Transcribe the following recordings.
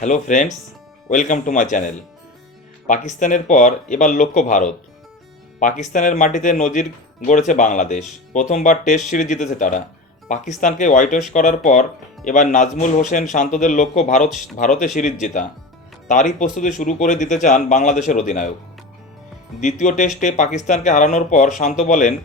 Hello friends welcome to my channel পাকিস্তানের পর এবার লক্ষ্য ভারত। পাকিস্তানের মাটিতে নজির গড়েছে বাংলাদেশ। প্রথমবার টেস্ট সিরিজ জিতেছে তারা। পাকিস্তানকে ওয়াশ করার পর এবার নাজমুল হোসেন শান্তদের লক্ষ্য ভারত ভারতে সিরিজ জেতা। তারই প্রস্তুতি শুরু করে দিতে চান বাংলাদেশের অধিনায়ক। দ্বিতীয় টেস্টে পাকিস্তানকে হারানোর পর শান্ত বলেন,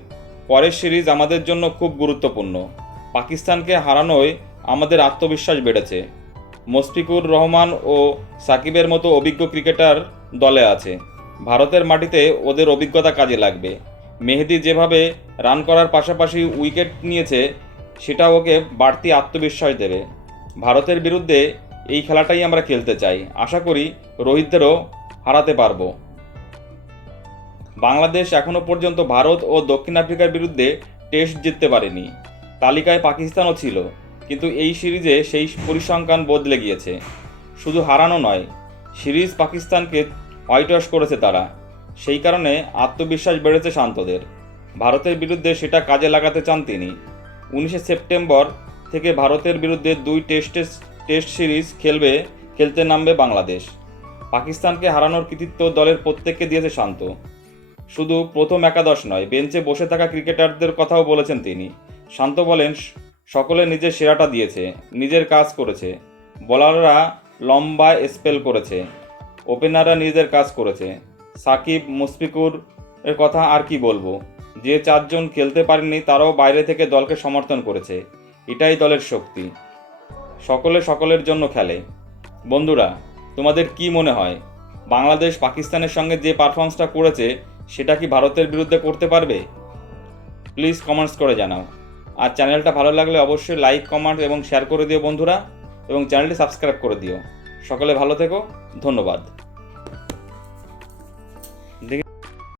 পরের সিরিজ আমাদের জন্য খুব গুরুত্বপূর্ণ। পাকিস্তানকে হারানোয় আমাদের আত্মবিশ্বাস বেড়েছে। মুশফিকুর রহমান ও সাকিবের মতো অভিজ্ঞ ক্রিকেটার দলে আছে। ভারতের মাটিতে ওদের অভিজ্ঞতা কাজে লাগবে। মেহেদি যেভাবে রান করার পাশাপাশি উইকেট নিয়েছে, সেটা ওকে বাড়তি আত্মবিশ্বাস দেবে। ভারতের বিরুদ্ধে এই খেলাটাই আমরা খেলতে চাই। আশা করি রোহিতদেরও হারাতে পারব। বাংলাদেশ এখনও পর্যন্ত ভারত ও দক্ষিণ আফ্রিকার বিরুদ্ধে টেস্ট জিততে পারেনি। তালিকায় পাকিস্তানও ছিল। কিন্তু এই সিরিজে সেই পরিসংখ্যান বদলে গিয়েছে। শুধু হারানো নয়, সিরিজ পাকিস্তানকে হোয়াইট ওয়াশ করেছে তারা। সেই কারণে আত্মবিশ্বাস বেড়েছে শান্তদের। ভারতের বিরুদ্ধে সেটা কাজে লাগাতে চান তিনি। উনিশে সেপ্টেম্বর থেকে ভারতের বিরুদ্ধে দুই টেস্টে টেস্ট সিরিজ খেলবে, খেলতে নামবে বাংলাদেশ। পাকিস্তানকে হারানোর কৃতিত্ব দলের প্রত্যেককে দিয়েছে শান্ত। শুধু প্রথম একাদশ নয়, বেঞ্চে বসে থাকা ক্রিকেটারদের কথাও বলেছেন তিনি। শান্ত বলেন সকলে নিজের সেরাটা দিয়েছে, নিজের কাজ করেছে। বোলাররা লম্বা স্পেল করেছে, ওপেনাররা নিজেদের কাজ করেছে। সাকিব, মুশফিকুর এর কথা আর কি বলব? যে চারজন খেলতে পারেনি তারাও বাইরে থেকে দলকে সমর্থন করেছে। এটাই দলের শক্তি। সকলে সকলের জন্য খেলে। বন্ধুরা, তোমাদের কি মনে হয়? বাংলাদেশ পাকিস্তানের সঙ্গে যে পারফরমেন্সটা করেছে, সেটা কি ভারতের বিরুদ্ধে করতে পারবে? প্লিজ কমেন্টস করে জানাও। আর চ্যানেলটা ভালো লাগলে অবশ্যই লাইক কমেন্ট এবং শেয়ার করে দিও বন্ধুরা এবং চ্যানেলটি সাবস্ক্রাইব করে দিও। সকলে ভালো থেকো, ধন্যবাদ।